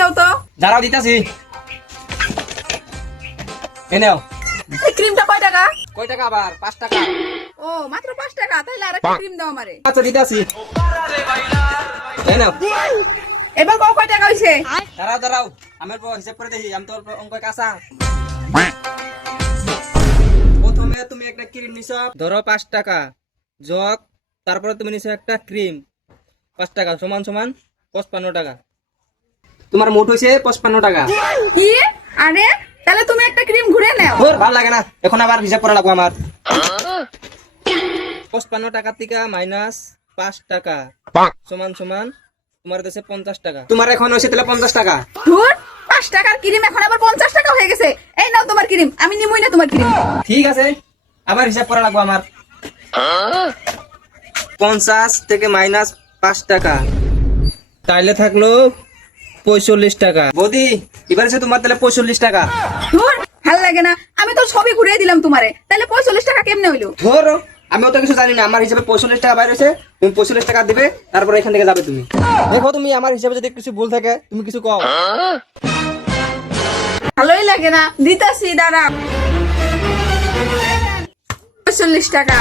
দাও তো। দাঁড়াও দিতাছি। এই নাও। এই ক্রিমটা কয় টাকা? কয় টাকা আবার? 5 টাকা। ও মাত্র 5 টাকা, তাহলে আরেকটা ক্রিম দাও আমারে। আচ্ছা দিতাছি। এই নাও। এবার কয় টাকা হইছে? দাঁড়াও দাঁড়াও, আমার হিসাব করে দেখি, আমি তো অল্প অঙ্ক কাঁচা। প্রথমে তুমি একটা ক্রিম নিছো, ধরো 5 টাকা যোগ, তারপরে তুমি নিছো একটা ক্রিম 5 টাকা সমান সমান 55 টাকা। তোমার মোট হয়েছে 55 টাকা। কি? আরে তাহলে তুমি একটা ক্রিম ঘুরে নাও। ওর ভালো লাগে না, এখন আবার হিসাব করা লাগবে আমার। 55 টাকা থেকে মাইনাস 5 টাকা সমান সমান তোমার দেশে 50 টাকা। তোমার এখন হয়েছে তাহলে 50 টাকা। ধুর, 5 টাকার ক্রিম এখন আবার 50 টাকা হয়ে গেছে। এই নাও তোমার ক্রিম, আমি নিমই না তোমার ক্রিম। ঠিক আছে, আবার হিসাব করা লাগবে আমার। 50 থেকে মাইনাস 5 টাকা, তাইলে থাকলো 45 টাকা। বৌদি এবার হচ্ছে তোমার তাহলে 45 টাকা। ধুর, ভাল লাগে না, আমি তো সবই ঘুরিয়ে দিলাম তোমারে, তাহলে 45 টাকা কেমনে হইলো? ধরো আমি অত কিছু জানি না, আমার হিসাবে 45 টাকা বাইরে হয়েছে, তুমি 45 টাকা দিবে, তারপরে এখান থেকে যাবে তুমি। দেখো তুমি আমার হিসাবে যদি কিছু ভুল থাকে তুমি কিছু কও। ভালোই লাগে না, দিতাছি দাঁড়া। 45 টাকা।